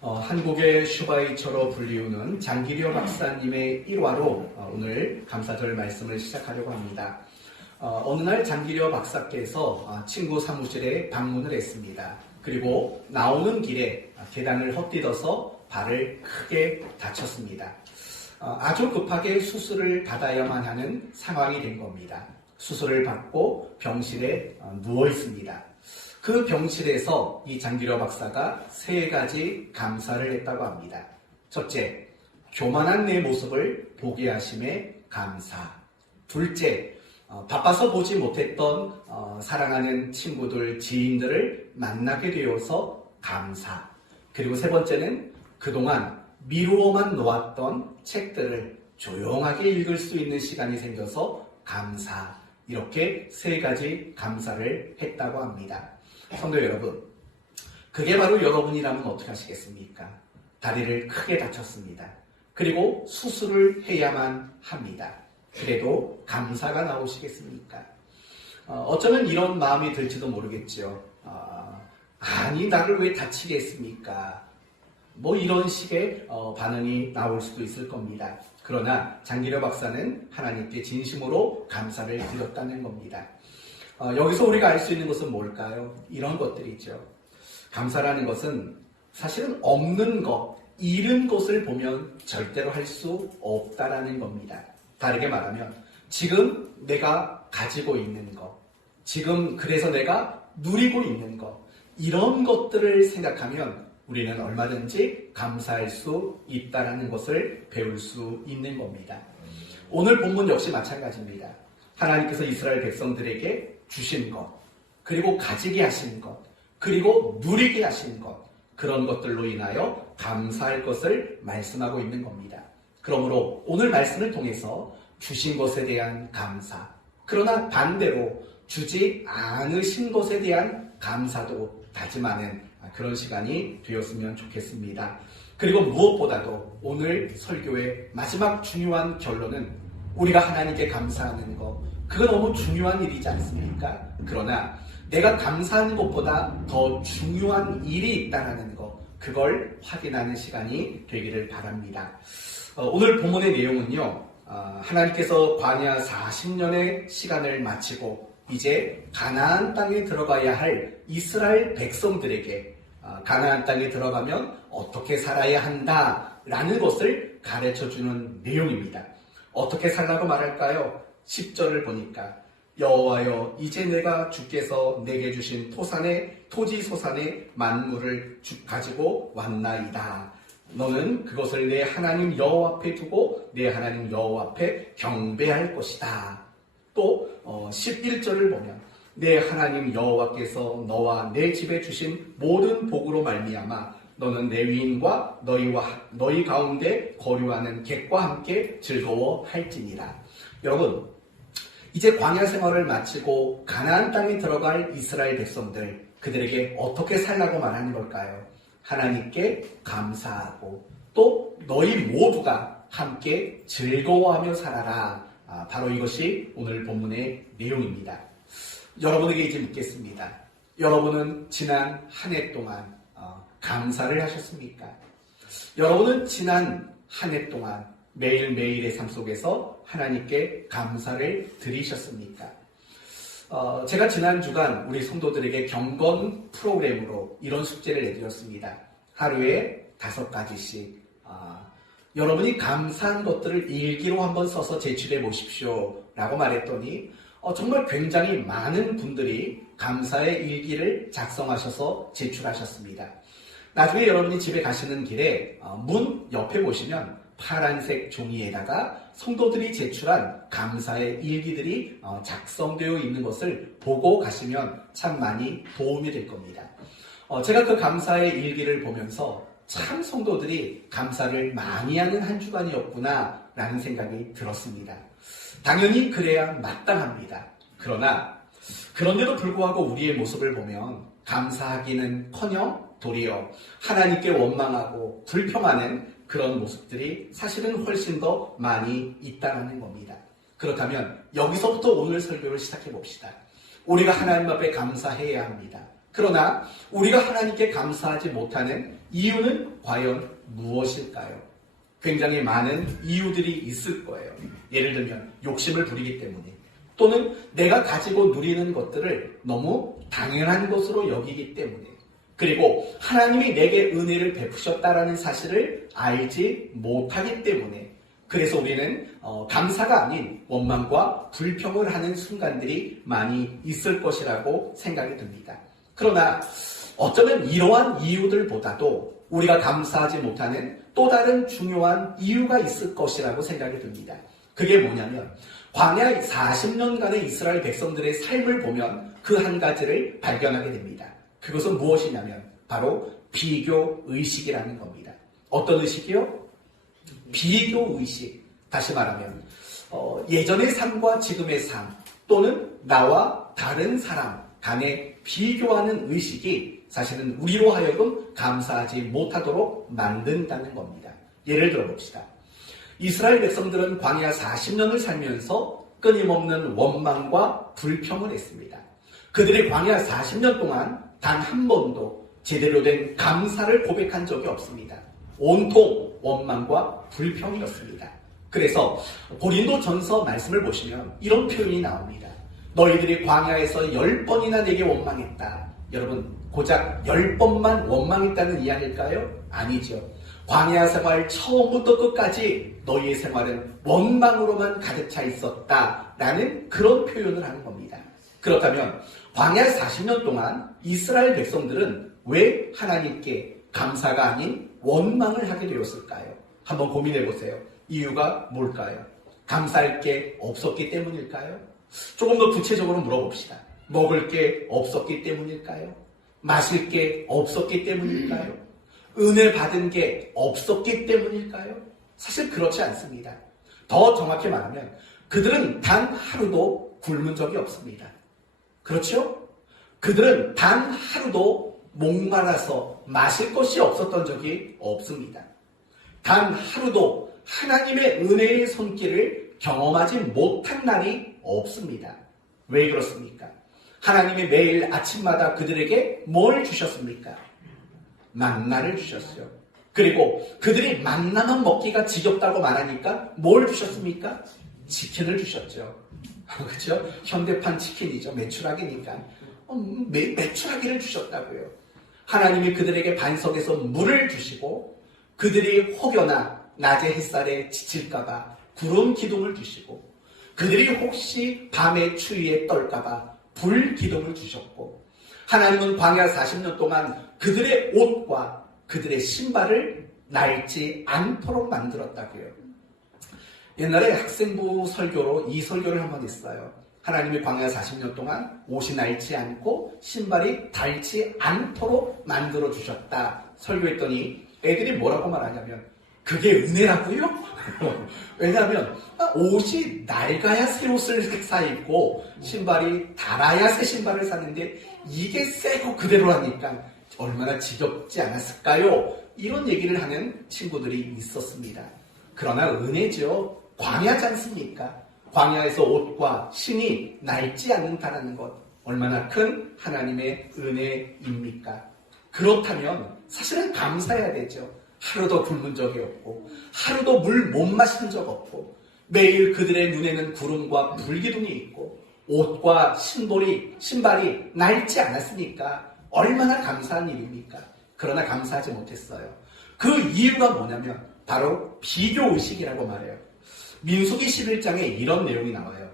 한국의 슈바이처로 불리우는 장기려 박사님의 일화로 오늘 감사절 말씀을 시작하려고 합니다. 어느 날 장기려 박사께서 친구 사무실에 방문을 했습니다. 그리고 나오는 길에 계단을 헛디뎌서 발을 크게 다쳤습니다. 아주 급하게 수술을 받아야만 하는 상황이 된 겁니다. 수술을 받고 병실에 누워 있습니다. 그 병실에서 이 장기려 박사가 3가지 감사를 했다고 합니다. 첫째, 교만한 내 모습을 보게 하심에 감사. 둘째, 바빠서 보지 못했던 사랑하는 친구들, 지인들을 만나게 되어서 감사. 그리고 3번째는 그동안 미루어만 놓았던 책들을 조용하게 읽을 수 있는 시간이 생겨서 감사. 이렇게 3가지 감사를 했다고 합니다. 성도 여러분, 그게 바로 여러분이라면 어떻게 하시겠습니까? 다리를 크게 다쳤습니다. 그리고 수술을 해야만 합니다. 그래도 감사가 나오시겠습니까? 어쩌면 이런 마음이 들지도 모르겠죠. 아니, 나를 왜 다치게 했습니까? 이런 식의 반응이 나올 수도 있을 겁니다. 그러나 장기려 박사는 하나님께 진심으로 감사를 드렸다는 겁니다. 여기서 우리가 알 수 있는 것은 뭘까요? 이런 것들이죠. 감사라는 것은 사실은 없는 것, 잃은 것을 보면 절대로 할 수 없다라는 겁니다. 다르게 말하면 지금 내가 가지고 있는 것, 지금 그래서 내가 누리고 있는 것, 이런 것들을 생각하면 우리는 얼마든지 감사할 수 있다라는 것을 배울 수 있는 겁니다. 오늘 본문 역시 마찬가지입니다. 하나님께서 이스라엘 백성들에게 주신 것, 그리고 가지게 하신 것, 그리고 누리게 하신 것, 그런 것들로 인하여 감사할 것을 말씀하고 있는 겁니다. 그러므로 오늘 말씀을 통해서 주신 것에 대한 감사, 그러나 반대로 주지 않으신 것에 대한 감사도 다짐하는 그런 시간이 되었으면 좋겠습니다. 그리고 무엇보다도 오늘 설교의 마지막 중요한 결론은 우리가 하나님께 감사하는 것, 그거 너무 중요한 일이지 않습니까? 그러나 내가 감사하는 것보다 더 중요한 일이 있다는 것, 그걸 확인하는 시간이 되기를 바랍니다. 오늘 본문의 내용은요, 하나님께서 광야 40년의 시간을 마치고 이제 가나안 땅에 들어가야 할 이스라엘 백성들에게 가나안 땅에 들어가면 어떻게 살아야 한다라는 것을 가르쳐주는 내용입니다. 어떻게 살라고 말할까요? 10절을 보니까 여호와여, 이제 내가 주께서 내게 주신 토지 소산의 만물을 가지고 왔나이다. 너는 그것을 내 하나님 여호와 앞에 두고 내 하나님 여호와 앞에 경배할 것이다. 또 11절을 보면 내 하나님 여호와께서 너와 내 집에 주신 모든 복으로 말미암아 너는 내 위인과 너희 가운데 거류하는 객과 함께 즐거워할지니라. 여러분, 이제 광야 생활을 마치고 가나안 땅에 들어갈 이스라엘 백성들, 그들에게 어떻게 살라고 말하는 걸까요? 하나님께 감사하고 또 너희 모두가 함께 즐거워하며 살아라. 바로 이것이 오늘 본문의 내용입니다. 여러분에게 이제 묻겠습니다. 여러분은 지난 한 해 동안 감사를 하셨습니까? 여러분은 지난 한 해 동안 매일매일의 삶 속에서 하나님께 감사를 드리셨습니까? 제가 지난 주간 우리 성도들에게 경건 프로그램으로 이런 숙제를 내드렸습니다. 하루에 5가지씩 여러분이 감사한 것들을 일기로 한번 써서 제출해 보십시오 라고 말했더니 정말 굉장히 많은 분들이 감사의 일기를 작성하셔서 제출하셨습니다. 나중에 여러분이 집에 가시는 길에 문 옆에 보시면 파란색 종이에다가 성도들이 제출한 감사의 일기들이 작성되어 있는 것을 보고 가시면 참 많이 도움이 될 겁니다. 제가 그 감사의 일기를 보면서 참 성도들이 감사를 많이 하는 한 주간이었구나 라는 생각이 들었습니다. 당연히 그래야 마땅합니다. 그런데도 불구하고 우리의 모습을 보면 감사하기는커녕 도리어 하나님께 원망하고 불평하는 그런 모습들이 사실은 훨씬 더 많이 있다는 겁니다. 그렇다면 여기서부터 오늘 설교를 시작해 봅시다. 우리가 하나님 앞에 감사해야 합니다. 그러나 우리가 하나님께 감사하지 못하는 이유는 과연 무엇일까요? 굉장히 많은 이유들이 있을 거예요. 예를 들면 욕심을 부리기 때문에, 또는 내가 가지고 누리는 것들을 너무 당연한 것으로 여기기 때문에, 그리고 하나님이 내게 은혜를 베푸셨다라는 사실을 알지 못하기 때문에, 그래서 우리는 감사가 아닌 원망과 불평을 하는 순간들이 많이 있을 것이라고 생각이 듭니다. 그러나 어쩌면 이러한 이유들보다도 우리가 감사하지 못하는 또 다른 중요한 이유가 있을 것이라고 생각이 듭니다. 그게 뭐냐면 광야 40년간의 이스라엘 백성들의 삶을 보면 그 한 가지를 발견하게 됩니다. 그것은 무엇이냐면 바로 비교의식이라는 겁니다. 어떤 의식이요? 비교의식. 다시 말하면 예전의 삶과 지금의 삶, 또는 나와 다른 사람 간의 비교하는 의식이 사실은 우리로 하여금 감사하지 못하도록 만든다는 겁니다. 예를 들어 봅시다. 이스라엘 백성들은 광야 40년을 살면서 끊임없는 원망과 불평을 했습니다. 그들이 광야 40년 동안 단 한 번도 제대로 된 감사를 고백한 적이 없습니다. 온통 원망과 불평이었습니다. 그래서 고린도전서 말씀을 보시면 이런 표현이 나옵니다. 너희들이 광야에서 10번이나 내게 원망했다. 여러분, 고작 10번만 원망했다는 이야기일까요? 아니죠. 광야 생활 처음부터 끝까지 너희의 생활은 원망으로만 가득 차 있었다라는 그런 표현을 하는 겁니다. 그렇다면 광야 40년 동안 이스라엘 백성들은 왜 하나님께 감사가 아닌 원망을 하게 되었을까요? 한번 고민해 보세요. 이유가 뭘까요? 감사할 게 없었기 때문일까요? 조금 더 구체적으로 물어봅시다. 먹을 게 없었기 때문일까요? 마실 게 없었기 때문일까요? 은혜 받은 게 없었기 때문일까요? 사실 그렇지 않습니다. 더 정확히 말하면 그들은 단 하루도 굶은 적이 없습니다. 그렇죠? 그들은 단 하루도 목말라서 마실 것이 없었던 적이 없습니다. 단 하루도 하나님의 은혜의 손길을 경험하지 못한 날이 없습니다. 왜 그렇습니까? 하나님이 매일 아침마다 그들에게 뭘 주셨습니까? 만나를 주셨어요. 그리고 그들이 만나만 먹기가 지겹다고 말하니까 뭘 주셨습니까? 치킨을 주셨죠. 그렇죠? 현대판 치킨이죠. 메추라기니까. 메추라기를 주셨다고요. 하나님이 그들에게 반석에서 물을 주시고, 그들이 혹여나 낮의 햇살에 지칠까봐 구름 기둥을 주시고, 그들이 혹시 밤의 추위에 떨까봐 불 기둥을 주셨고, 하나님은 광야 40년 동안 그들의 옷과 그들의 신발을 낡지 않도록 만들었다고요. 옛날에 학생부 설교로 이 설교를 한번 했어요. 하나님이 광야 40년 동안 옷이 낡지 않고 신발이 닳지 않도록 만들어주셨다 설교했더니 애들이 뭐라고 말하냐면 그게 은혜라고요? 왜냐하면 옷이 낡아야 새 옷을 사 입고 신발이 닳아야 새 신발을 사는데 이게 새고 그대로라니까 얼마나 지겹지 않았을까요? 이런 얘기를 하는 친구들이 있었습니다. 그러나 은혜죠. 광야지 않습니까? 광야에서 옷과 신이 낡지 않는다는 것 얼마나 큰 하나님의 은혜입니까? 그렇다면 사실은 감사해야 되죠. 하루도 굶은 적이 없고 하루도 물 못 마신 적 없고 매일 그들의 눈에는 구름과 불기둥이 있고 옷과 신발이 낡지 않았으니까 얼마나 감사한 일입니까? 그러나 감사하지 못했어요. 그 이유가 뭐냐면 바로 비교의식이라고 말해요. 민수기 11장에 이런 내용이 나와요.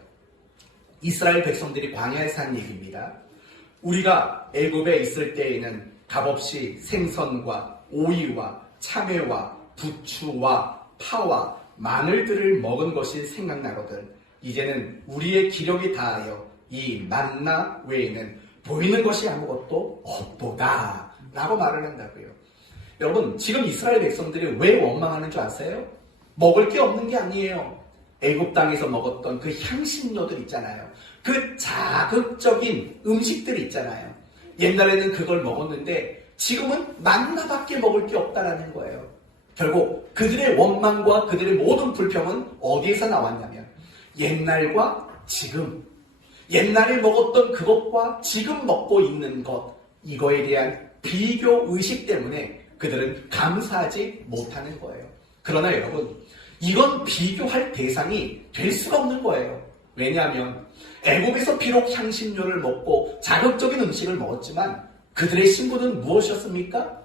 이스라엘 백성들이 광야에 산 얘기입니다. 우리가 애굽에 있을 때에는 값없이 생선과 오이와 참외와 부추와 파와 마늘들을 먹은 것이 생각나거든. 이제는 우리의 기력이 다하여 이 만나 외에는 보이는 것이 아무것도 없도다 라고 말을 한다고요. 여러분, 지금 이스라엘 백성들이 왜 원망하는 줄 아세요? 먹을 게 없는 게 아니에요. 애굽 땅에서 먹었던 그 향신료들 있잖아요. 그 자극적인 음식들 있잖아요. 옛날에는 그걸 먹었는데 지금은 만나밖에 먹을 게 없다라는 거예요. 결국 그들의 원망과 그들의 모든 불평은 어디에서 나왔냐면 옛날과 지금, 옛날에 먹었던 그것과 지금 먹고 있는 것, 이거에 대한 비교 의식 때문에 그들은 감사하지 못하는 거예요. 그러나 여러분, 이건 비교할 대상이 될 수가 없는 거예요. 왜냐하면 애굽에서 비록 향신료를 먹고 자극적인 음식을 먹었지만 그들의 신분은 무엇이었습니까?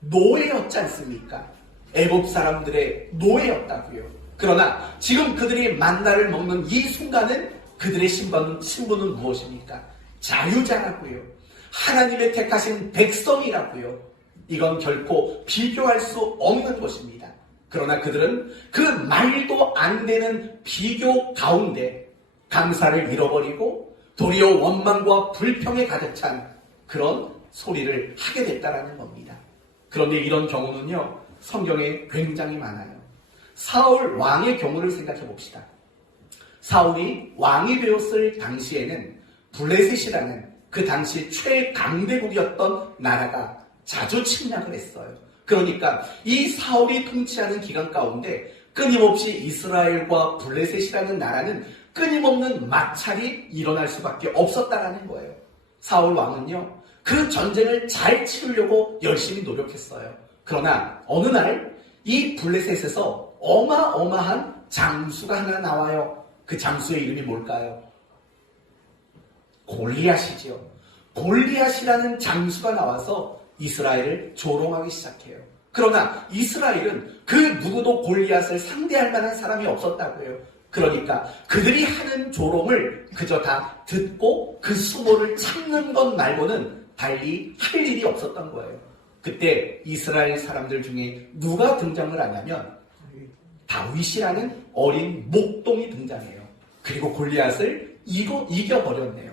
노예였지 않습니까? 애굽 사람들의 노예였다고요. 그러나 지금 그들이 만나를 먹는 이 순간은 그들의 신분은 무엇입니까? 자유자라고요. 하나님의 택하신 백성이라고요. 이건 결코 비교할 수 없는 것입니다. 그러나 그들은 그 말도 안 되는 비교 가운데 감사를 잃어버리고 도리어 원망과 불평에 가득 찬 그런 소리를 하게 됐다라는 겁니다. 그런데 이런 경우는요, 성경에 굉장히 많아요. 사울 왕의 경우를 생각해 봅시다. 사울이 왕이 되었을 당시에는 블레셋이라는 그 당시 최강대국이었던 나라가 자주 침략을 했어요. 그러니까 이 사울이 통치하는 기간 가운데 끊임없이 이스라엘과 블레셋이라는 나라는 끊임없는 마찰이 일어날 수밖에 없었다라는 거예요. 사울 왕은요, 그 전쟁을 잘 치르려고 열심히 노력했어요. 그러나 어느 날 이 블레셋에서 어마어마한 장수가 하나 나와요. 그 장수의 이름이 뭘까요? 골리앗이지요. 골리앗이라는 장수가 나와서 이스라엘을 조롱하기 시작해요. 그러나 이스라엘은 그 누구도 골리앗을 상대할 만한 사람이 없었다고요. 그러니까 그들이 하는 조롱을 그저 다 듣고 그 수모를 참는 것 말고는 달리 할 일이 없었던 거예요. 그때 이스라엘 사람들 중에 누가 등장을 하냐면 다윗이라는 어린 목동이 등장해요. 그리고 골리앗을 이겨버렸네요.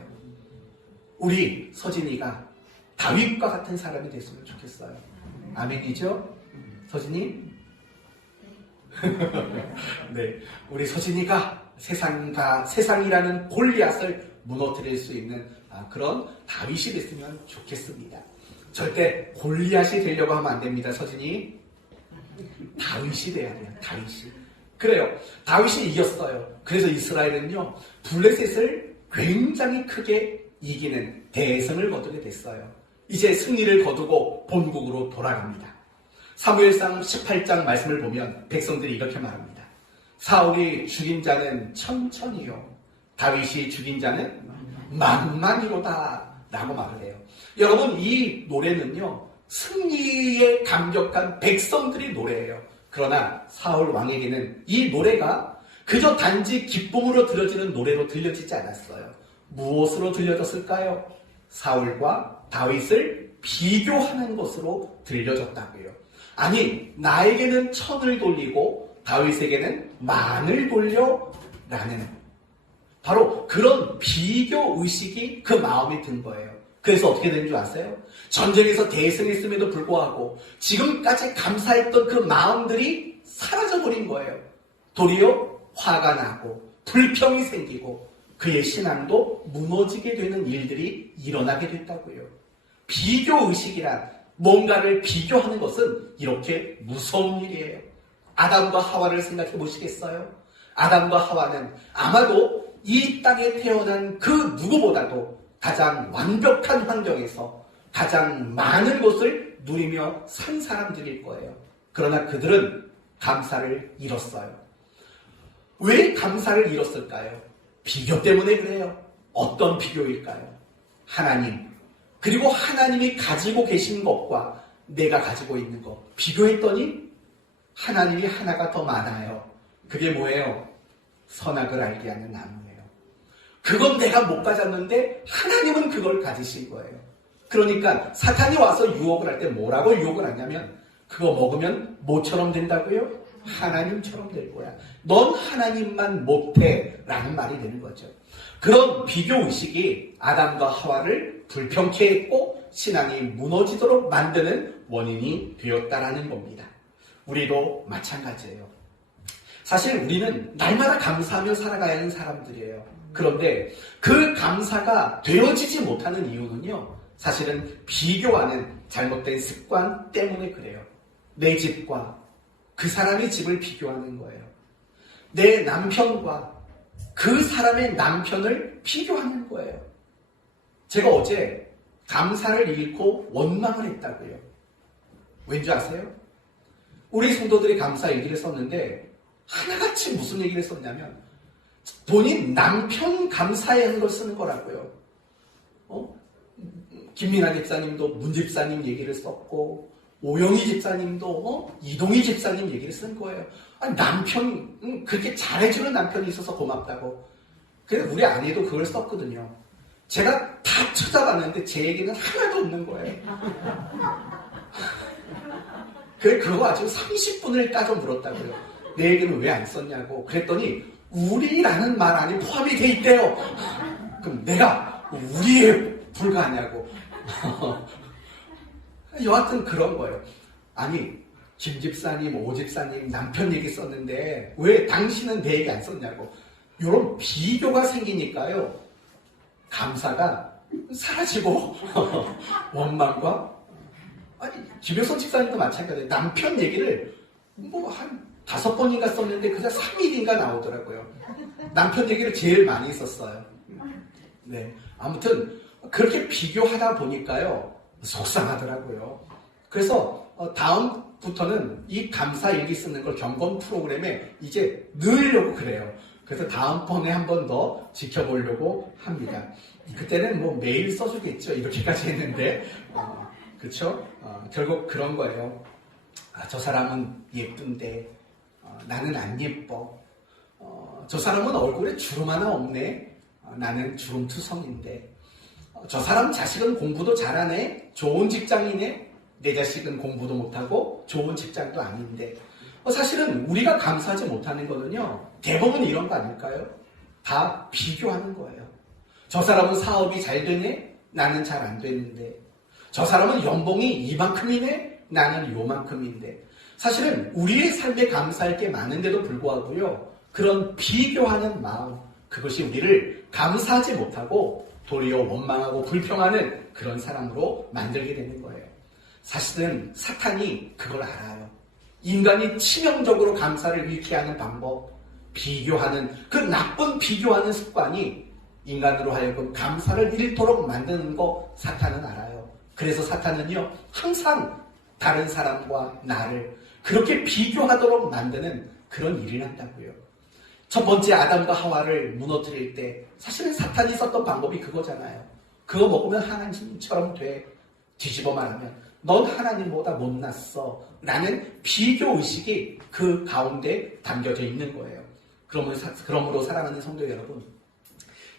우리 서진이가 다윗과 같은 사람이 됐으면 좋겠어요. 아멘이죠? 서진이? 네, 우리 서진이가 세상이라는 골리앗을 무너뜨릴 수 있는 그런 다윗이 됐으면 좋겠습니다. 절대 골리앗이 되려고 하면 안 됩니다, 서진이. 다윗이 돼야 돼요, 다윗이. 그래요, 다윗이 이겼어요. 그래서 이스라엘은요, 블레셋을 굉장히 크게 이기는 대승을 거두게 됐어요. 이제 승리를 거두고 본국으로 돌아갑니다. 사무엘상 18장 말씀을 보면 백성들이 이렇게 말합니다. 사울이 죽인 자는 천천히요, 다윗이 죽인 자는 만만이로다 라고 말을 해요. 여러분, 이 노래는요, 승리에 감격한 백성들이 노래예요. 그러나 사울 왕에게는 이 노래가 그저 단지 기쁨으로 들려지는 노래로 들려지지 않았어요. 무엇으로 들려졌을까요? 사울과 다윗을 비교하는 것으로 들려졌다고요. 아니, 나에게는 천을 돌리고 다윗에게는 만을 돌려 라는 바로 그런 비교 의식이 그 마음에 든 거예요. 그래서 어떻게 된 줄 아세요? 전쟁에서 대승했음에도 불구하고 지금까지 감사했던 그 마음들이 사라져버린 거예요. 도리어 화가 나고 불평이 생기고 그의 신앙도 무너지게 되는 일들이 일어나게 됐다고요. 비교의식이란 뭔가를 비교하는 것은 이렇게 무서운 일이에요. 아담과 하와를 생각해 보시겠어요? 아담과 하와는 아마도 이 땅에 태어난 그 누구보다도 가장 완벽한 환경에서 가장 많은 것을 누리며 산 사람들일 거예요. 그러나 그들은 감사를 잃었어요. 왜 감사를 잃었을까요? 비교 때문에 그래요. 어떤 비교일까요? 하나님, 그리고 하나님이 가지고 계신 것과 내가 가지고 있는 것 비교했더니 하나님이 하나가 더 많아요. 그게 뭐예요? 선악을 알게 하는 나무예요. 그건 내가 못 가졌는데 하나님은 그걸 가지신 거예요. 그러니까 사탄이 와서 유혹을 할 때 뭐라고 유혹을 하냐면 그거 먹으면 뭐처럼 된다고요? 하나님처럼 될 거야. 넌 하나님만 못해 라는 말이 되는 거죠. 그런 비교의식이 아담과 하와를 불평케 했고 신앙이 무너지도록 만드는 원인이 되었다라는 겁니다. 우리도 마찬가지예요. 사실 우리는 날마다 감사하며 살아가야 하는 사람들이에요. 그런데 그 감사가 되어지지 못하는 이유는요, 사실은 비교하는 잘못된 습관 때문에 그래요. 내 집과 그 사람의 집을 비교하는 거예요. 내 남편과 그 사람의 남편을 비교하는 거예요. 제가 어제 감사를 잃고 원망을 했다고요. 왠지 아세요? 우리 성도들이 감사 얘기를 썼는데 하나같이 무슨 얘기를 썼냐면 본인 남편 감사해야 하는 걸 쓰는 거라고요. 김민아 집사님도 문 집사님 얘기를 썼고 오영희 집사님도 이동희 집사님 얘기를 쓴 거예요. 아니, 남편 그렇게 잘해주는 남편이 있어서 고맙다고. 그래서 우리 아내도 그걸 썼거든요. 제가 다 찾아봤는데 제 얘기는 하나도 없는 거예요. 그래, 그거 아주 30분을 따져 물었다고요. 내 얘기는 왜 안 썼냐고. 그랬더니 우리라는 말 안에 포함이 돼 있대요. 그럼 내가 우리에 불과하냐고. 여하튼 그런 거예요. 아니, 김 집사님, 오 집사님 남편 얘기 썼는데 왜 당신은 내 얘기 안 썼냐고. 이런 비교가 생기니까요. 감사가 사라지고 원망과 아니, 김효선 집사님도 마찬가지예요. 남편 얘기를 한 5번인가 썼는데 그냥 3일인가 나오더라고요. 남편 얘기를 제일 많이 썼어요. 네, 아무튼 그렇게 비교하다 보니까요 속상하더라고요. 그래서 다음부터는 이 감사 일기 쓰는 걸 경건 프로그램에 이제 넣으려고 그래요. 그래서 다음번에 한 번 더 지켜보려고 합니다. 그때는 뭐 매일 써주겠죠. 이렇게까지 했는데 그렇죠? 결국 그런 거예요. 저 사람은 예쁜데 나는 안 예뻐. 저 사람은 얼굴에 주름 하나 없네. 나는 주름투성인데. 저 사람 자식은 공부도 잘하네. 좋은 직장이네. 내 자식은 공부도 못하고 좋은 직장도 아닌데. 사실은 우리가 감사하지 못하는 거는요. 대부분 이런 거 아닐까요? 다 비교하는 거예요. 저 사람은 사업이 잘 되네. 나는 잘 안 되는데. 저 사람은 연봉이 이만큼이네. 나는 요만큼인데. 사실은 우리의 삶에 감사할 게 많은데도 불구하고요. 그런 비교하는 마음, 그것이 우리를 감사하지 못하고 도리어 원망하고 불평하는 그런 사람으로 만들게 되는 거예요. 사실은 사탄이 그걸 알아요. 인간이 치명적으로 감사를 잃게 하는 방법, 비교하는 그 나쁜 비교하는 습관이 인간으로 하여금 감사를 잃도록 만드는 거 사탄은 알아요. 그래서 사탄은요 항상 다른 사람과 나를 그렇게 비교하도록 만드는 그런 일을 한다고요. 첫 번째 아담과 하와를 무너뜨릴 때 사실은 사탄이 썼던 방법이 그거잖아요. 그거 먹으면 하나님처럼 돼. 뒤집어 말하면 넌 하나님보다 못났어 라는 비교의식이 그 가운데 담겨져 있는 거예요. 그러므로 사랑하는 성도 여러분,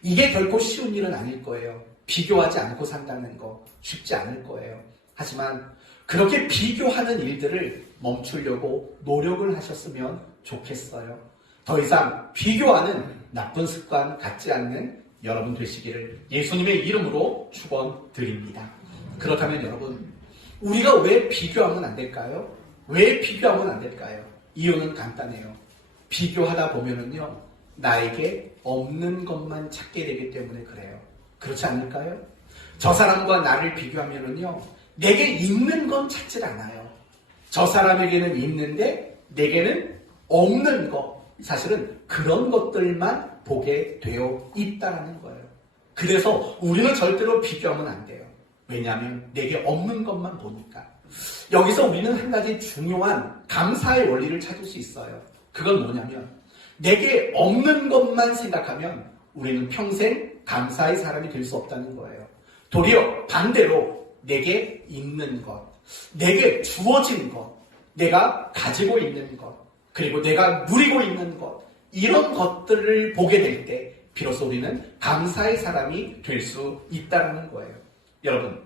이게 결코 쉬운 일은 아닐 거예요. 비교하지 않고 산다는 거 쉽지 않을 거예요. 하지만 그렇게 비교하는 일들을 멈추려고 노력을 하셨으면 좋겠어요. 더 이상 비교하는 나쁜 습관 갖지 않는 여러분 되시기를 예수님의 이름으로 축원드립니다. 그렇다면 여러분, 우리가 왜 비교하면 안 될까요? 왜 비교하면 안 될까요? 이유는 간단해요. 비교하다 보면은요, 나에게 없는 것만 찾게 되기 때문에 그래요. 그렇지 않을까요? 저 사람과 나를 비교하면은요, 내게 있는 건 찾질 않아요. 저 사람에게는 있는데 내게는 없는 것. 사실은 그런 것들만 보게 되어 있다라는 거예요. 그래서 우리는 절대로 비교하면 안 돼요. 왜냐하면 내게 없는 것만 보니까. 여기서 우리는 한 가지 중요한 감사의 원리를 찾을 수 있어요. 그건 뭐냐면 내게 없는 것만 생각하면 우리는 평생 감사의 사람이 될 수 없다는 거예요. 도리어 반대로 내게 있는 것, 내게 주어진 것, 내가 가지고 있는 것, 그리고 내가 누리고 있는 것, 이런 것들을 보게 될 때 비로소 우리는 감사의 사람이 될 수 있다는 거예요. 여러분,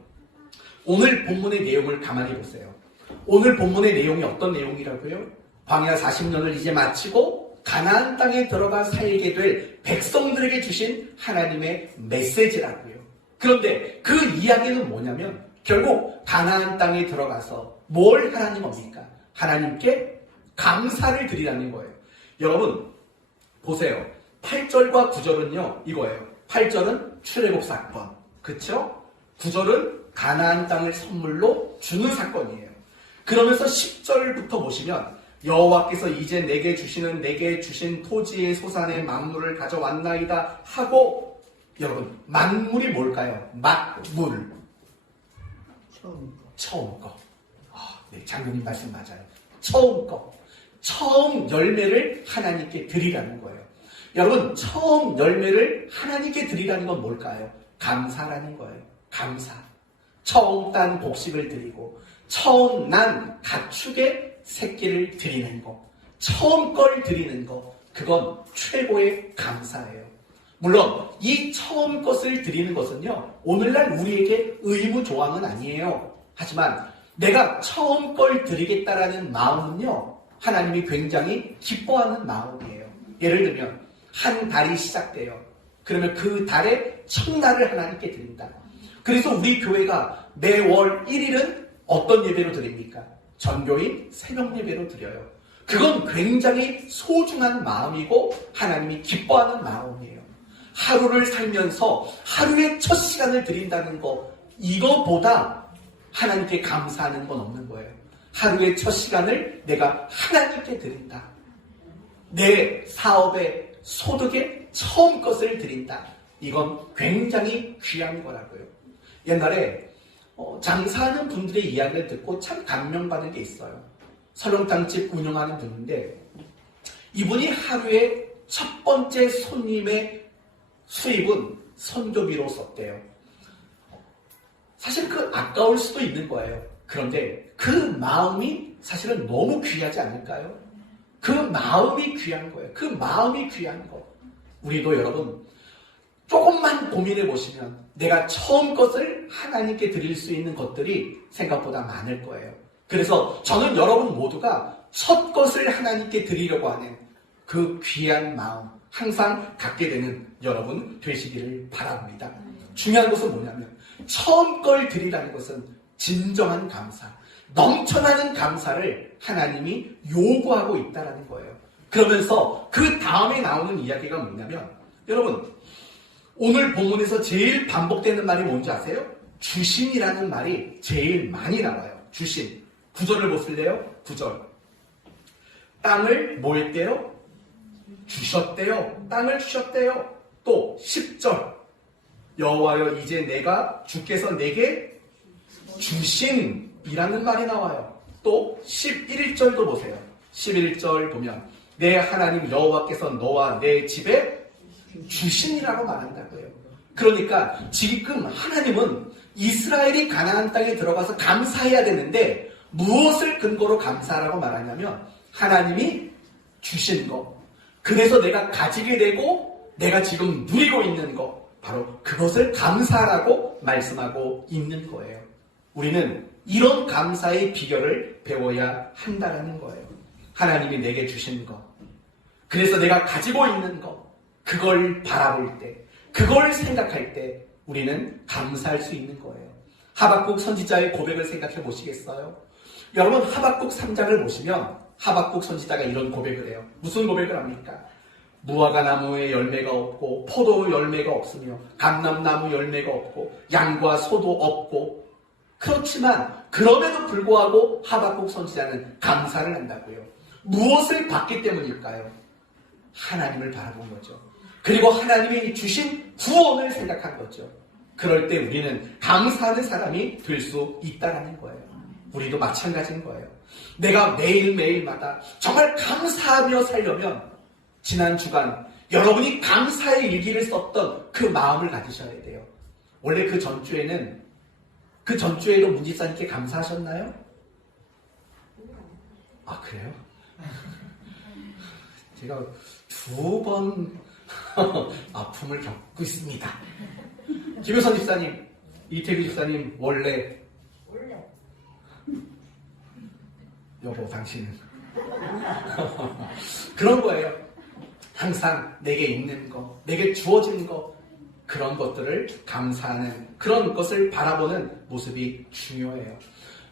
오늘 본문의 내용을 가만히 보세요. 오늘 본문의 내용이 어떤 내용이라고요? 광야 40년을 이제 마치고 가나안 땅에 들어가 살게 될 백성들에게 주신 하나님의 메시지라고요. 그런데 그 이야기는 뭐냐면 결국 가나안 땅에 들어가서 뭘 하라는 겁니까? 하나님께 감사를 드리라는 거예요. 여러분 보세요. 8절과 9절은요 이거예요. 8절은 출애굽 사건, 그렇죠? 9절은 가나안 땅을 선물로 주는 사건이에요. 그러면서 10절부터 보시면 여호와께서 이제 내게 주신 토지의 소산의 만물을 가져왔나이다 하고, 여러분 만물이 뭘까요? 만물 처음 거. 네, 장로님 말씀 맞아요. 처음 거. 처음 열매를 하나님께 드리라는 거예요. 여러분, 처음 열매를 하나님께 드리라는 건 뭘까요? 감사라는 거예요. 감사. 처음 딴 곡식을 드리고, 처음 난 가축의 새끼를 드리는 거, 처음 걸 드리는 거, 그건 최고의 감사예요. 물론 이 처음 것을 드리는 것은요, 오늘날 우리에게 의무 조항은 아니에요. 하지만 내가 처음 걸 드리겠다라는 마음은요, 하나님이 굉장히 기뻐하는 마음이에요. 예를 들면 한 달이 시작돼요. 그러면 그 달에 첫날을 하나님께 드린다. 그래서 우리 교회가 매월 1일은 어떤 예배로 드립니까? 전교인 새벽 예배로 드려요. 그건 굉장히 소중한 마음이고 하나님이 기뻐하는 마음이에요. 하루를 살면서 하루의 첫 시간을 드린다는 거, 이거보다 하나님께 감사하는 건 없는 거예요. 하루의 첫 시간을 내가 하나님께 드린다. 내 사업의 소득의 처음 것을 드린다. 이건 굉장히 귀한 거라고요. 옛날에 장사하는 분들의 이야기를 듣고 참 감명받은 게 있어요. 설렁탕집 운영하는 분인데 이분이 하루에 첫 번째 손님의 수입은 선교비로 썼대요. 사실 그 아까울 수도 있는 거예요. 그런데 그 마음이 사실은 너무 귀하지 않을까요? 그 마음이 귀한 거예요. 그 마음이 귀한 거. 우리도 여러분 조금만 고민해 보시면 내가 처음 것을 하나님께 드릴 수 있는 것들이 생각보다 많을 거예요. 그래서 저는 여러분 모두가 첫 것을 하나님께 드리려고 하는 그 귀한 마음 항상 갖게 되는 여러분 되시기를 바랍니다. 중요한 것은 뭐냐면 처음 걸 드리라는 것은 진정한 감사, 넘쳐나는 감사를 하나님이 요구하고 있다는 거예요. 그러면서 그 다음에 나오는 이야기가 뭐냐면 여러분 오늘 본문에서 제일 반복되는 말이 뭔지 아세요? 주신이라는 말이 제일 많이 나와요. 주신. 9절을 보실래요? 9절. 땅을 뭐 했대요? 주셨대요. 땅을 주셨대요. 또 10절. 여호와여 이제 내가 주께서 내게 주신이라는 말이 나와요. 또 11절도 보세요. 11절 보면 내 하나님 여호와께서 너와 내 집에 주신이라고 말한다고요. 그러니까 지금 하나님은 이스라엘이 가나안 땅에 들어가서 감사해야 되는데 무엇을 근거로 감사라고 말하냐면 하나님이 주신 것, 그래서 내가 가지게 되고 내가 지금 누리고 있는 것, 바로 그것을 감사라고 말씀하고 있는 거예요. 우리는 이런 감사의 비결을 배워야 한다는 거예요. 하나님이 내게 주신 것, 그래서 내가 가지고 있는 것, 그걸 바라볼 때, 그걸 생각할 때 우리는 감사할 수 있는 거예요. 하박국 선지자의 고백을 생각해 보시겠어요? 여러분 하박국 3장을 보시면 하박국 선지자가 이런 고백을 해요. 무슨 고백을 합니까? 무화과 나무에 열매가 없고 포도 열매가 없으며 감람나무 열매가 없고 양과 소도 없고, 그렇지만 그럼에도 불구하고 하박국 선지자는 감사를 한다고요. 무엇을 받기 때문일까요? 하나님을 바라본 거죠. 그리고 하나님이 주신 구원을 생각한 거죠. 그럴 때 우리는 감사하는 사람이 될 수 있다는 거예요. 우리도 마찬가지인 거예요. 내가 매일매일마다 정말 감사하며 살려면 지난 주간 여러분이 감사의 일기를 썼던 그 마음을 가지셔야 돼요. 원래 그 전주에도 문집사님께 감사하셨나요? 아, 그래요? 제가 2번 아픔을 겪고 있습니다. 김효선 집사님, 이태규 집사님, 원래 여보 당신은 그런 거예요. 항상 내게 있는 거, 내게 주어진 거, 그런 것들을 감사하는, 그런 것을 바라보는 모습이 중요해요.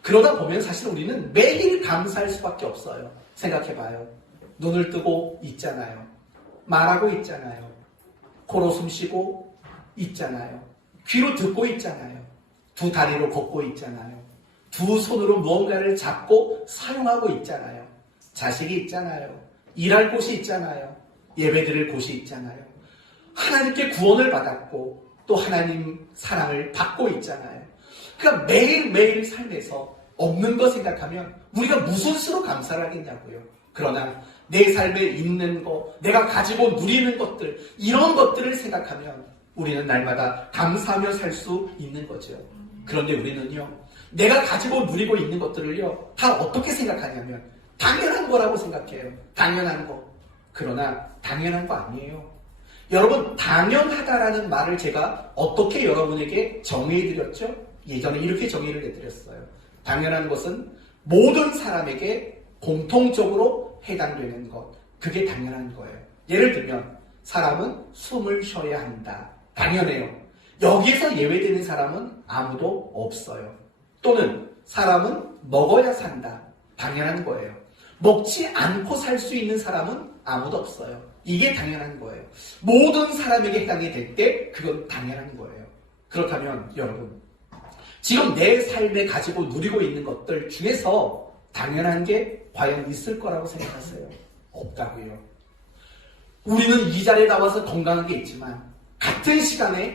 그러다 보면 사실 우리는 매일 감사할 수밖에 없어요. 생각해봐요. 눈을 뜨고 있잖아요. 말하고 있잖아요. 코로 숨쉬고 있잖아요. 귀로 듣고 있잖아요. 두 다리로 걷고 있잖아요. 두 손으로 무언가를 잡고 사용하고 있잖아요. 자식이 있잖아요. 일할 곳이 있잖아요. 예배드릴 곳이 있잖아요. 하나님께 구원을 받았고 또 하나님 사랑을 받고 있잖아요. 그러니까 매일매일 삶에서 없는 거 생각하면 우리가 무슨 수로 감사를 하겠냐고요. 그러나 내 삶에 있는 거, 내가 가지고 누리는 것들, 이런 것들을 생각하면 우리는 날마다 감사하며 살 수 있는 거죠. 그런데 우리는요, 내가 가지고 누리고 있는 것들을요, 다 어떻게 생각하냐면 당연한 거라고 생각해요. 당연한 거. 그러나 당연한 거 아니에요. 여러분, 당연하다라는 말을 제가 어떻게 여러분에게 정의해드렸죠? 예전에 이렇게 정의를 해드렸어요. 당연한 것은 모든 사람에게 공통적으로 해당되는 것. 그게 당연한 거예요. 예를 들면 사람은 숨을 쉬어야 한다. 당연해요. 여기서 예외되는 사람은 아무도 없어요. 또는 사람은 먹어야 산다. 당연한 거예요. 먹지 않고 살 수 있는 사람은 아무도 없어요. 이게 당연한 거예요. 모든 사람에게 해당이 될 때 그건 당연한 거예요. 그렇다면 여러분, 지금 내 삶에 가지고 누리고 있는 것들 중에서 당연한 게 과연 있을 거라고 생각하세요? 없다고요. 우리는 이 자리에 나와서 건강한 게 있지만 같은 시간에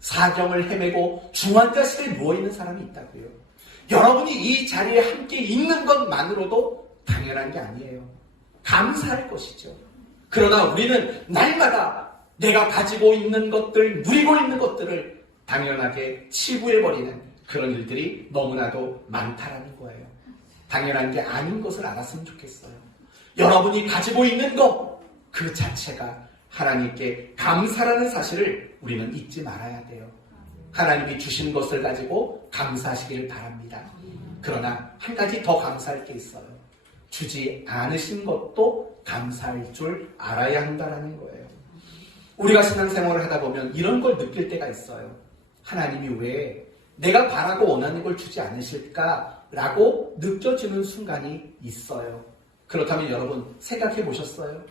사정을 헤매고 중환자실에 누워있는 사람이 있다고요. 여러분이 이 자리에 함께 있는 것만으로도 당연한 게 아니에요. 감사할 것이죠. 그러나 우리는 날마다 내가 가지고 있는 것들, 누리고 있는 것들을 당연하게 치부해버리는 그런 일들이 너무나도 많다라는 거예요. 당연한 게 아닌 것을 알았으면 좋겠어요. 여러분이 가지고 있는 것, 그 자체가 하나님께 감사라는 사실을 우리는 잊지 말아야 돼요. 하나님이 주신 것을 가지고 감사하시기를 바랍니다. 그러나 한 가지 더 감사할 게 있어요. 주지 않으신 것도 감사할 줄 알아야 한다는 거예요. 우리가 신앙생활을 하다 보면 이런 걸 느낄 때가 있어요. 하나님이 왜 내가 바라고 원하는 걸 주지 않으실까라고 느껴지는 순간이 있어요. 그렇다면 여러분 생각해 보셨어요?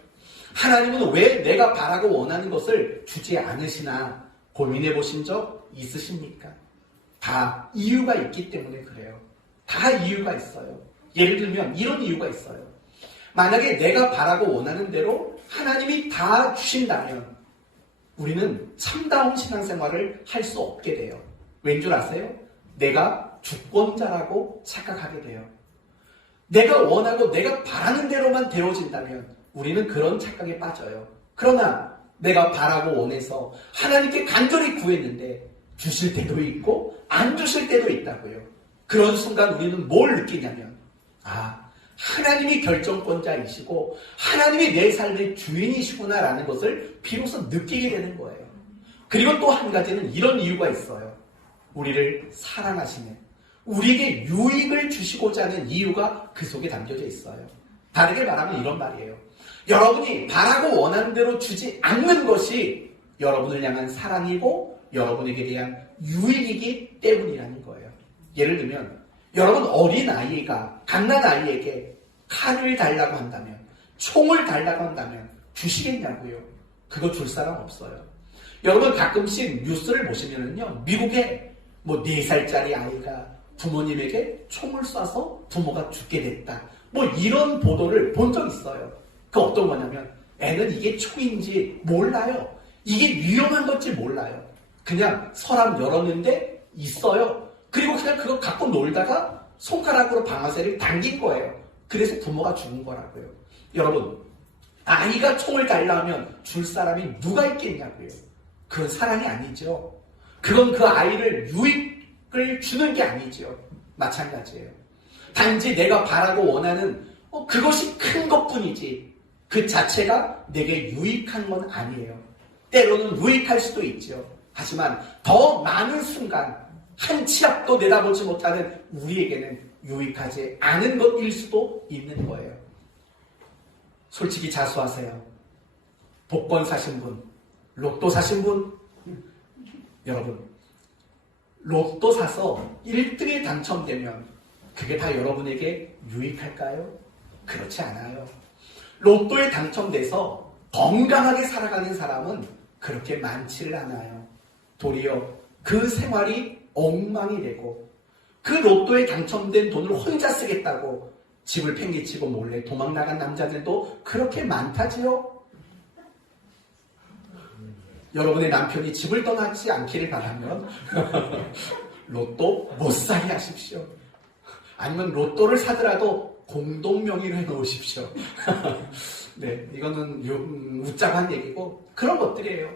하나님은 왜 내가 바라고 원하는 것을 주지 않으시나 고민해 보신 적 있으십니까? 다 이유가 있기 때문에 그래요. 다 이유가 있어요. 예를 들면 이런 이유가 있어요. 만약에 내가 바라고 원하는 대로 하나님이 다 주신다면 우리는 참다운 신앙생활을 할 수 없게 돼요. 왠 줄 아세요? 내가 주권자라고 착각하게 돼요. 내가 원하고 내가 바라는 대로만 되어진다면 우리는 그런 착각에 빠져요. 그러나 내가 바라고 원해서 하나님께 간절히 구했는데 주실 때도 있고 안 주실 때도 있다고요. 그런 순간 우리는 뭘 느끼냐면 하나님이 결정권자이시고 하나님이 내 삶의 주인이시구나라는 것을 비로소 느끼게 되는 거예요. 그리고 또 한 가지는 이런 이유가 있어요. 우리를 사랑하시는, 우리에게 유익을 주시고자 하는 이유가 그 속에 담겨져 있어요. 다르게 말하면 이런 말이에요. 여러분이 바라고 원하는 대로 주지 않는 것이 여러분을 향한 사랑이고 여러분에게 대한 유익이기 때문이라는 거예요. 예를 들면 여러분 어린아이가 갓난아이에게 칼을 달라고 한다면, 총을 달라고 한다면 주시겠냐고요? 그거 줄 사람 없어요. 여러분 가끔씩 뉴스를 보시면은요, 미국에 4살짜리 아이가 부모님에게 총을 쏴서 부모가 죽게 됐다. 이런 보도를 본 적 있어요. 그 어떤 거냐면 애는 이게 총인지 몰라요. 이게 위험한 건지 몰라요. 그냥 서랍 열었는데 있어요. 그리고 그냥 그거 갖고 놀다가 손가락으로 방아쇠를 당긴 거예요. 그래서 부모가 죽은 거라고요. 여러분, 아이가 총을 달라면 줄 사람이 누가 있겠냐고요. 그건 사랑이 아니죠. 그건 그 아이를 유익을 주는 게 아니죠. 마찬가지예요. 단지 내가 바라고 원하는 그것이 큰 것뿐이지 그 자체가 내게 유익한 건 아니에요. 때로는 유익할 수도 있죠. 하지만 더 많은 순간 한 치 앞도 내다보지 못하는 우리에게는 유익하지 않은 것일 수도 있는 거예요. 솔직히 자수하세요. 복권 사신 분, 로또 사신 분, 여러분, 로또 사서 1등에 당첨되면 그게 다 여러분에게 유익할까요? 그렇지 않아요. 로또에 당첨돼서 건강하게 살아가는 사람은 그렇게 많지를 않아요. 도리어 그 생활이 엉망이 되고 그 로또에 당첨된 돈을 혼자 쓰겠다고 집을 팽개치고 몰래 도망 나간 남자들도 그렇게 많다지요. 여러분의 남편이 집을 떠나지 않기를 바라면 로또 못 사게 하십시오. 아니면 로또를 사더라도 공동명의로 해놓으십시오. 네, 이거는 웃자고 한 얘기고 그런 것들이에요.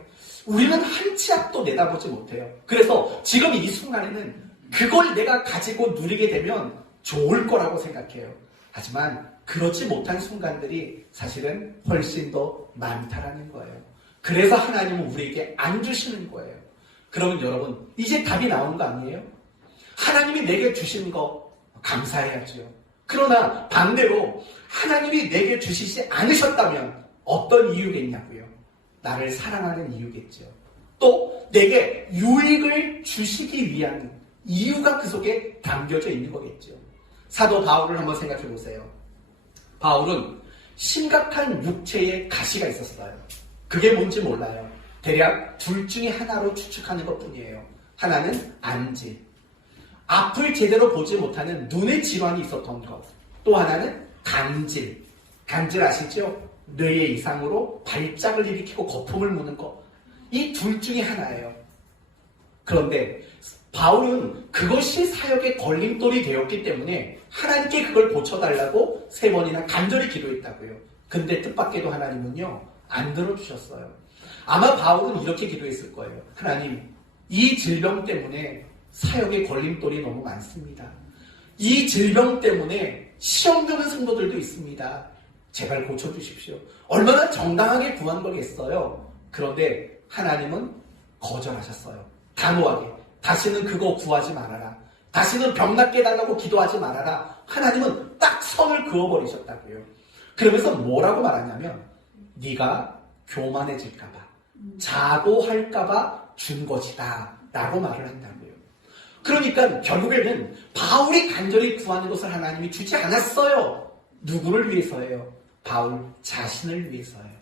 우리는 한 치 앞도 내다보지 못해요. 그래서 지금 이 순간에는 그걸 내가 가지고 누리게 되면 좋을 거라고 생각해요. 하지만 그렇지 못한 순간들이 사실은 훨씬 더 많다라는 거예요. 그래서 하나님은 우리에게 안 주시는 거예요. 그러면 여러분, 이제 답이 나오는 거 아니에요? 하나님이 내게 주신 거 감사해야죠. 그러나 반대로 하나님이 내게 주시지 않으셨다면 어떤 이유겠냐고요? 나를 사랑하는 이유겠죠. 또 내게 유익을 주시기 위한 이유가 그 속에 담겨져 있는 거겠죠. 사도 바울을 한번 생각해 보세요. 바울은 심각한 육체의 가시가 있었어요. 그게 뭔지 몰라요. 대략 둘 중에 하나로 추측하는 것뿐이에요. 하나는 안질, 앞을 제대로 보지 못하는 눈의 질환이 있었던 것. 또 하나는 간질. 간질 아시죠? 뇌의 이상으로 발작을 일으키고 거품을 무는 것. 이 둘 중에 하나예요. 그런데 바울은 그것이 사역의 걸림돌이 되었기 때문에 하나님께 그걸 고쳐달라고 3번이나 간절히 기도했다고요. 근데 뜻밖에도 하나님은요, 안 들어주셨어요. 아마 바울은 이렇게 기도했을 거예요. 하나님, 이 질병 때문에 사역의 걸림돌이 너무 많습니다. 이 질병 때문에 시험 드는 성도들도 있습니다. 제발 고쳐주십시오. 얼마나 정당하게 구한 거겠어요. 그런데 하나님은 거절하셨어요. 단호하게. 다시는 그거 구하지 말아라. 다시는 병 낫게 해달라고 기도하지 말아라. 하나님은 딱 선을 그어버리셨다고요. 그러면서 뭐라고 말하냐면 네가 교만해질까 봐, 자고할까 봐 준 것이다 라고 말을 한다고요. 그러니까 결국에는 바울이 간절히 구하는 것을 하나님이 주지 않았어요. 누구를 위해서예요? 바울 자신을 위해서예요.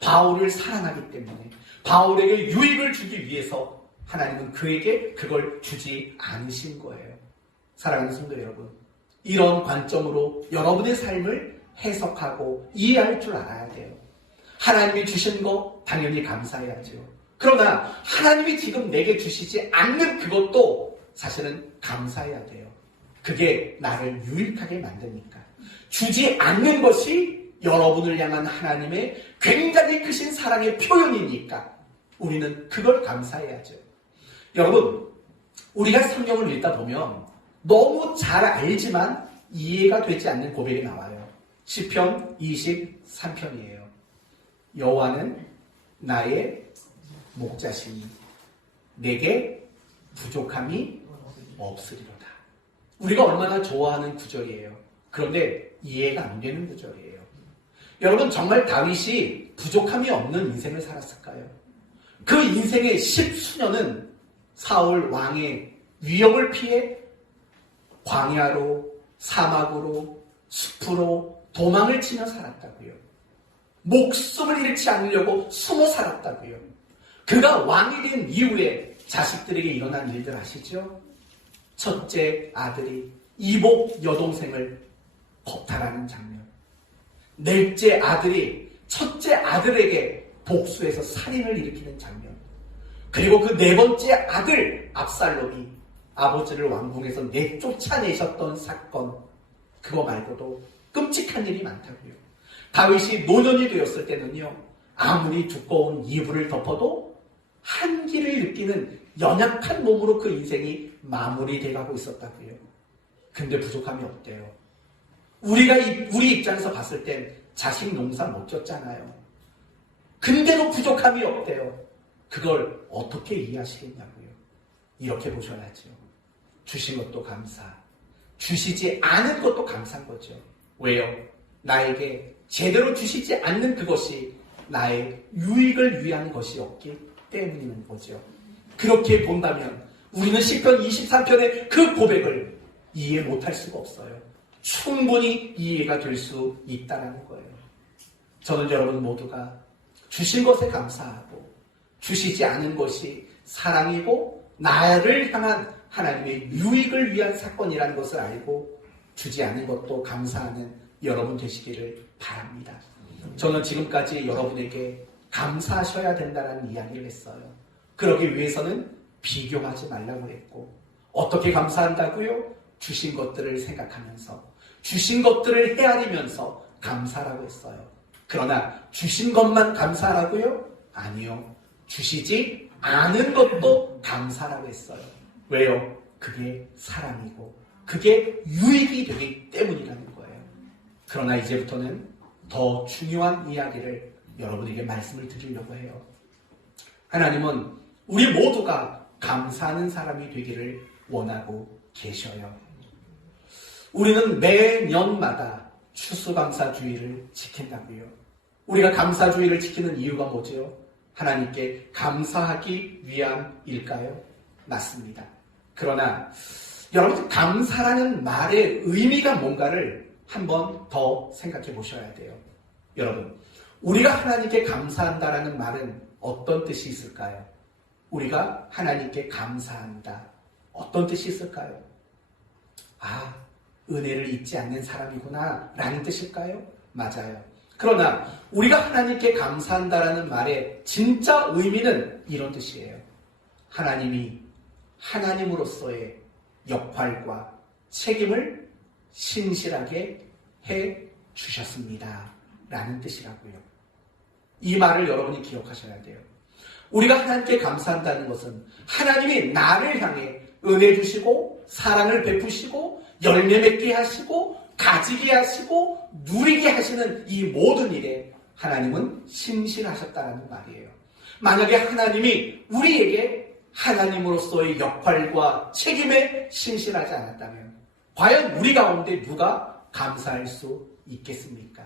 바울을 사랑하기 때문에, 바울에게 유익을 주기 위해서 하나님은 그에게 그걸 주지 않으신 거예요. 사랑하는 성도 여러분, 이런 관점으로 여러분의 삶을 해석하고 이해할 줄 알아야 돼요. 하나님이 주신 거 당연히 감사해야죠. 그러나 하나님이 지금 내게 주시지 않는 그것도 사실은 감사해야 돼요. 그게 나를 유익하게 만드니까. 주지 않는 것이 여러분을 향한 하나님의 굉장히 크신 사랑의 표현이니까 우리는 그걸 감사해야죠. 여러분, 우리가 성경을 읽다 보면 너무 잘 알지만 이해가 되지 않는 고백이 나와요. 시편 23편이에요. 여호와는 나의 목자시니 내게 부족함이 없으리로다. 우리가 얼마나 좋아하는 구절이에요. 그런데 이해가 안 되는 구절이에요. 여러분, 정말 다윗이 부족함이 없는 인생을 살았을까요? 그 인생의 10수년은 사울 왕의 위협을 피해 광야로, 사막으로, 숲으로 도망을 치며 살았다고요. 목숨을 잃지 않으려고 숨어 살았다고요. 그가 왕이 된 이후에 자식들에게 일어난 일들 아시죠? 첫째 아들이 이복 여동생을 겁탈하는 장면. 넷째 아들이 첫째 아들에게 복수해서 살인을 일으키는 장면. 그리고 그 네 번째 아들 압살롬이 아버지를 왕궁에서 내쫓아내셨던 사건. 그거 말고도 끔찍한 일이 많다고요. 다윗이 노년이 되었을 때는요, 아무리 두꺼운 이불을 덮어도 한기를 느끼는 연약한 몸으로 그 인생이 마무리돼가고 있었다고요. 근데 부족함이 없대요. 우리 입장에서 봤을 땐 자식 농사 못 졌잖아요. 근데도 부족함이 없대요. 그걸 어떻게 이해하시겠냐고요. 이렇게 보셔야죠. 주신 것도 감사, 주시지 않은 것도 감사한 거죠. 왜요? 나에게 제대로 주시지 않는 그것이 나의 유익을 위한 것이었기 때문인 거죠. 그렇게 본다면 우리는 시편 23편의 그 고백을 이해 못할 수가 없어요. 충분히 이해가 될 수 있다는 거예요. 저는 여러분 모두가 주신 것에 감사하고 주시지 않은 것이 사랑이고 나를 향한 하나님의 유익을 위한 사건이라는 것을 알고 주지 않은 것도 감사하는 여러분 되시기를 바랍니다. 저는 지금까지 여러분에게 감사하셔야 된다는 이야기를 했어요. 그러기 위해서는 비교하지 말라고 했고, 어떻게 감사한다고요? 주신 것들을 생각하면서 주신 것들을 헤아리면서 감사라고 했어요. 그러나 주신 것만 감사라고요? 아니요. 주시지 않은 것도 감사라고 했어요. 왜요? 그게 사랑이고 그게 유익이 되기 때문이라는 거예요. 그러나 이제부터는 더 중요한 이야기를 여러분에게 말씀을 드리려고 해요. 하나님은 우리 모두가 감사하는 사람이 되기를 원하고 계셔요. 우리는 매년마다 추수감사주의를 지킨다고요. 우리가 감사주의를 지키는 이유가 뭐죠? 하나님께 감사하기 위함일까요? 맞습니다. 그러나 여러분, 감사라는 말의 의미가 뭔가를 한번 더 생각해 보셔야 돼요. 여러분, 우리가 하나님께 감사한다라는 말은 어떤 뜻이 있을까요? 우리가 하나님께 감사한다. 어떤 뜻이 있을까요? 아, 은혜를 잊지 않는 사람이구나 라는 뜻일까요? 맞아요. 그러나 우리가 하나님께 감사한다라는 말의 진짜 의미는 이런 뜻이에요. 하나님이 하나님으로서의 역할과 책임을 신실하게 해 주셨습니다 라는 뜻이라고요. 이 말을 여러분이 기억하셔야 돼요. 우리가 하나님께 감사한다는 것은 하나님이 나를 향해 은혜 주시고 사랑을 베푸시고 열매 맺게 하시고 가지게 하시고 누리게 하시는 이 모든 일에 하나님은 신실하셨다는 말이에요. 만약에 하나님이 우리에게 하나님으로서의 역할과 책임에 신실하지 않았다면 과연 우리 가운데 누가 감사할 수 있겠습니까?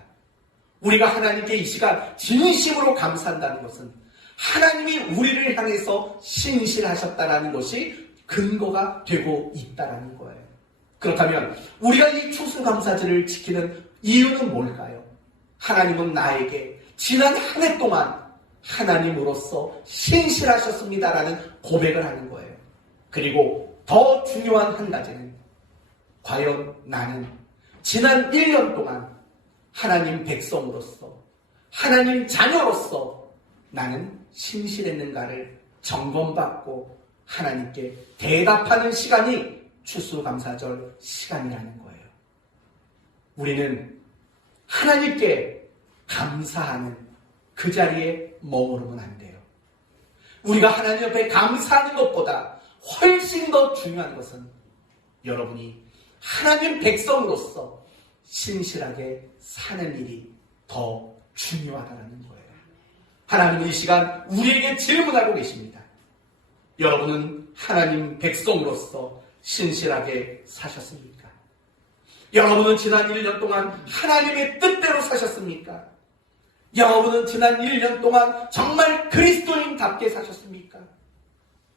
우리가 하나님께 이 시간 진심으로 감사한다는 것은 하나님이 우리를 향해서 신실하셨다는 것이 근거가 되고 있다는 거예요. 그렇다면 우리가 이 추수감사절을 지키는 이유는 뭘까요? 하나님은 나에게 지난 한 해 동안 하나님으로서 신실하셨습니다라는 고백을 하는 거예요. 그리고 더 중요한 한 가지는 과연 나는 지난 1년 동안 하나님 백성으로서 하나님 자녀로서 나는 신실했는가를 점검받고 하나님께 대답하는 시간이 추수감사절 시간이라는 거예요. 우리는 하나님께 감사하는 그 자리에 머무르면 안 돼요. 우리가 하나님 옆에 감사하는 것보다 훨씬 더 중요한 것은 여러분이 하나님 백성으로서 신실하게 사는 일이 더 중요하다는 거예요. 하나님은 이 시간 우리에게 질문하고 계십니다. 여러분은 하나님 백성으로서 신실하게 사셨습니까? 여러분은 지난 1년 동안 하나님의 뜻대로 사셨습니까? 여러분은 지난 1년 동안 정말 그리스도인답게 사셨습니까?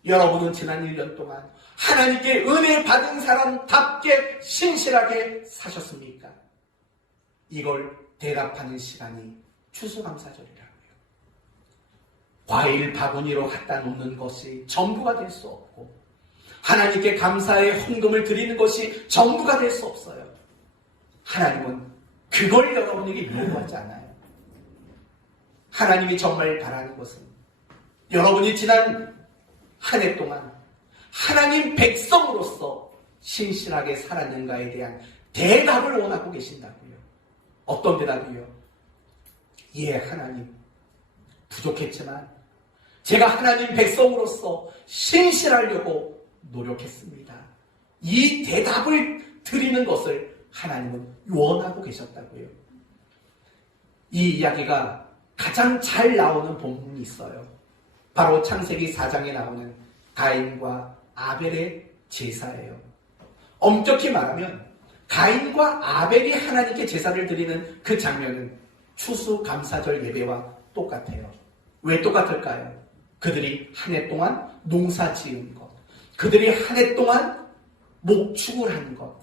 여러분은 지난 1년 동안 하나님께 은혜 받은 사람답게 신실하게 사셨습니까? 이걸 대답하는 시간이 추수감사절이라고요. 과일 바구니로 갖다 놓는 것이 전부가 될 수 없고 하나님께 감사의 헌금을 드리는 것이 전부가 될 수 없어요. 하나님은 그걸 여러분에게 요구하지 않아요. 하나님이 정말 바라는 것은 여러분이 지난 한 해 동안 하나님 백성으로서 신실하게 살았는가에 대한 대답을 원하고 계신다고요. 어떤 대답이요? 예, 하나님, 부족했지만 제가 하나님 백성으로서 신실하려고 노력했습니다. 이 대답을 드리는 것을 하나님은 원하고 계셨다고요. 이 이야기가 가장 잘 나오는 본문이 있어요. 바로 창세기 4장에 나오는 가인과 아벨의 제사예요. 엄격히 말하면 가인과 아벨이 하나님께 제사를 드리는 그 장면은 추수감사절 예배와 똑같아요. 왜 똑같을까요? 그들이 한 해 동안 농사 지은 것, 그들이 한 해 동안 목축을 한 것,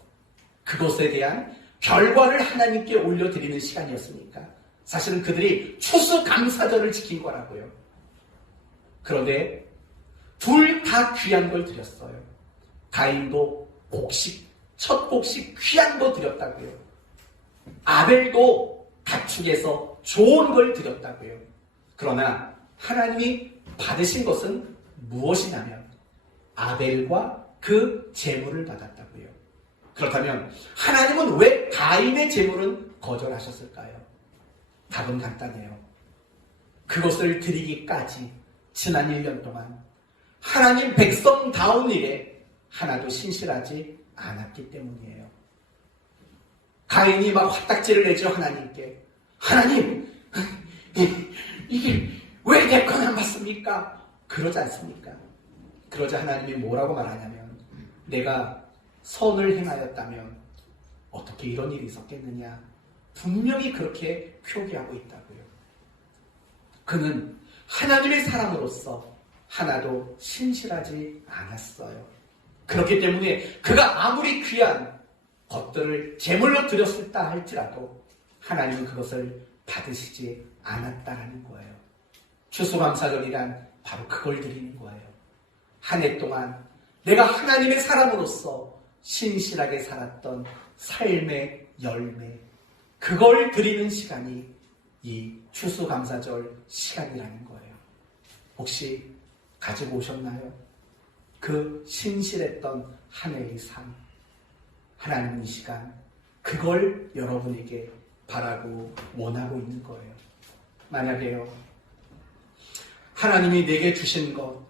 그것에 대한 결과를 하나님께 올려드리는 시간이었으니까 사실은 그들이 추수감사절을 지킨 거라고요. 그런데 둘 다 귀한 걸 드렸어요. 가인도 첫 곡식 귀한 거 드렸다고요. 아벨도 가축에서 좋은 걸 드렸다고요. 그러나 하나님이 받으신 것은 무엇이냐면 아벨과 그 제물을 받았다고요. 그렇다면 하나님은 왜 가인의 제물은 거절하셨을까요? 답은 간단해요. 그것을 드리기까지 지난 1년 동안 하나님 백성다운 일에 하나도 신실하지 않았기 때문이에요. 가인이 막 화딱지를 내죠. 하나님께. 하나님, 이게 왜 내 건 안 받습니까? 그러지 않습니까? 그러자 하나님이 뭐라고 말하냐면, 내가 선을 행하였다면 어떻게 이런 일이 있었겠느냐. 분명히 그렇게 표기하고 있다고요. 그는 하나님의 사람으로서 하나도 신실하지 않았어요. 그렇기 때문에 그가 아무리 귀한 것들을 제물로 드렸을다 할지라도 하나님은 그것을 받으시지 않았다라는 거예요. 추수감사절이란 바로 그걸 드리는 거예요. 한 해 동안 내가 하나님의 사람으로서 신실하게 살았던 삶의 열매, 그걸 드리는 시간이 이 추수감사절 시간이라는 거예요. 혹시 가지고 오셨나요? 그 신실했던 한 해의 삶. 하나님은 이 시간 그걸 여러분에게 바라고 원하고 있는 거예요. 만약에요, 하나님이 내게 주신 것,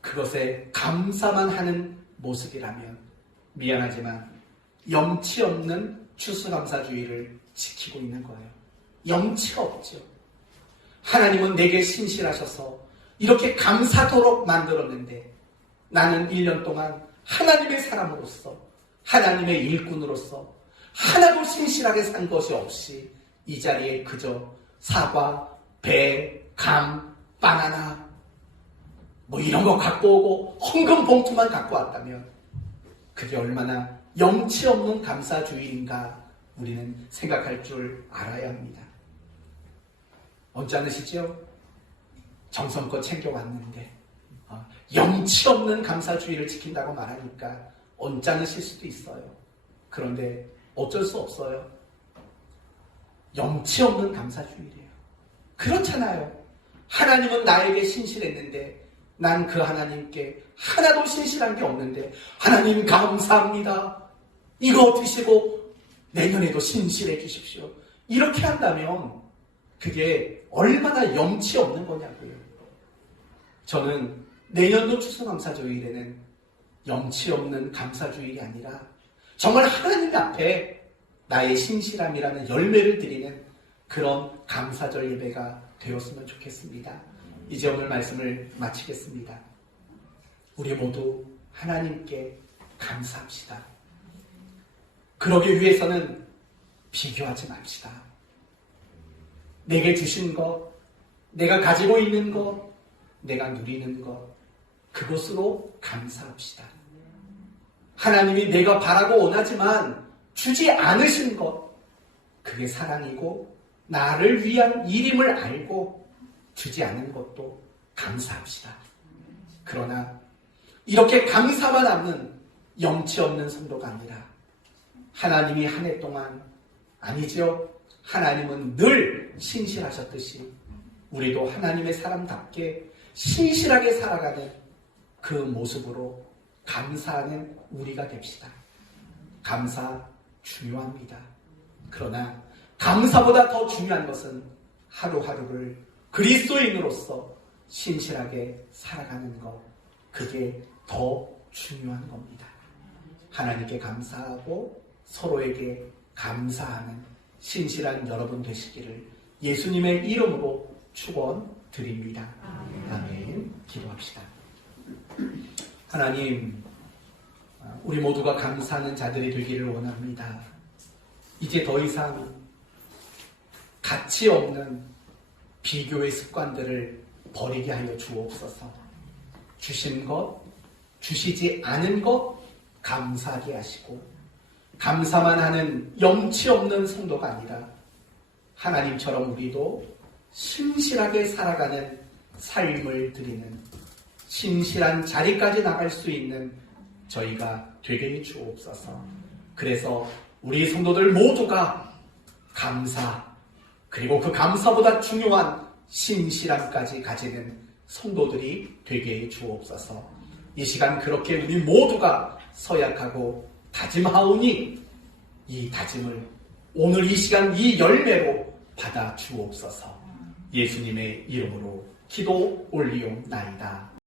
그것에 감사만 하는 모습이라면 미안하지만 염치 없는 추수감사주의를 지키고 있는 거예요. 염치가 없죠. 하나님은 내게 신실하셔서 이렇게 감사토록 만들었는데 나는 1년 동안 하나님의 사람으로서, 하나님의 일꾼으로서 하나도 신실하게 산 것이 없이 이 자리에 그저 사과, 배, 감, 바나나 뭐 이런 거 갖고 오고 헌금 봉투만 갖고 왔다면 그게 얼마나 염치 없는 감사주의인가 우리는 생각할 줄 알아야 합니다. 언짢으시죠? 정성껏 챙겨왔는데 염치 없는 감사주의를 지킨다고 말하니까 언짢으실 수도 있어요. 그런데 어쩔 수 없어요. 염치 없는 감사주의래요. 그렇잖아요. 하나님은 나에게 신실했는데 난 그 하나님께 하나도 신실한 게 없는데 하나님 감사합니다. 이거 드시고 내년에도 신실해 주십시오. 이렇게 한다면 그게 얼마나 염치 없는 거냐고요. 저는 내년도 추수감사주일에는 염치 없는 감사주일이 아니라 정말 하나님 앞에 나의 신실함이라는 열매를 드리는 그런 감사절 예배가 되었으면 좋겠습니다. 이제 오늘 말씀을 마치겠습니다. 우리 모두 하나님께 감사합시다. 그러기 위해서는 비교하지 맙시다. 내게 주신 것, 내가 가지고 있는 것, 내가 누리는 것, 그것으로 감사합시다. 하나님이 내가 바라고 원하지만 주지 않으신 것, 그게 사랑이고 나를 위한 일임을 알고 주지 않은 것도 감사합시다. 그러나 이렇게 감사만 하는 염치 없는 성도가 아니라 하나님이 한 해 동안, 아니죠, 하나님은 늘 신실하셨듯이 우리도 하나님의 사람답게 신실하게 살아가는 그 모습으로 감사하는 우리가 됩시다. 감사 중요합니다. 그러나 감사보다 더 중요한 것은 하루하루를 그리스도인으로서 신실하게 살아가는 것, 그게 더 중요한 겁니다. 하나님께 감사하고 서로에게 감사하는 신실한 여러분 되시기를 예수님의 이름으로 축원드립니다. 아멘. 기도합시다. 하나님, 우리 모두가 감사하는 자들이 되기를 원합니다. 이제 더 이상 가치 없는 비교의 습관들을 버리게 하여 주옵소서. 주신 것, 주시지 않은 것 감사하게 하시고, 감사만 하는 염치 없는 성도가 아니라 하나님처럼 우리도 신실하게 살아가는 삶을 드리는 신실한 자리까지 나갈 수 있는 저희가 되게 해 주옵소서. 그래서 우리 성도들 모두가 감사, 그리고 그 감사보다 중요한 신실함까지 가지는 성도들이 되게 해 주옵소서. 이 시간 그렇게 우리 모두가 서약하고 다짐하오니 이 다짐을 오늘 이 시간 이 열매로 받아 주옵소서. 예수님의 이름으로 기도 올리옵나이다.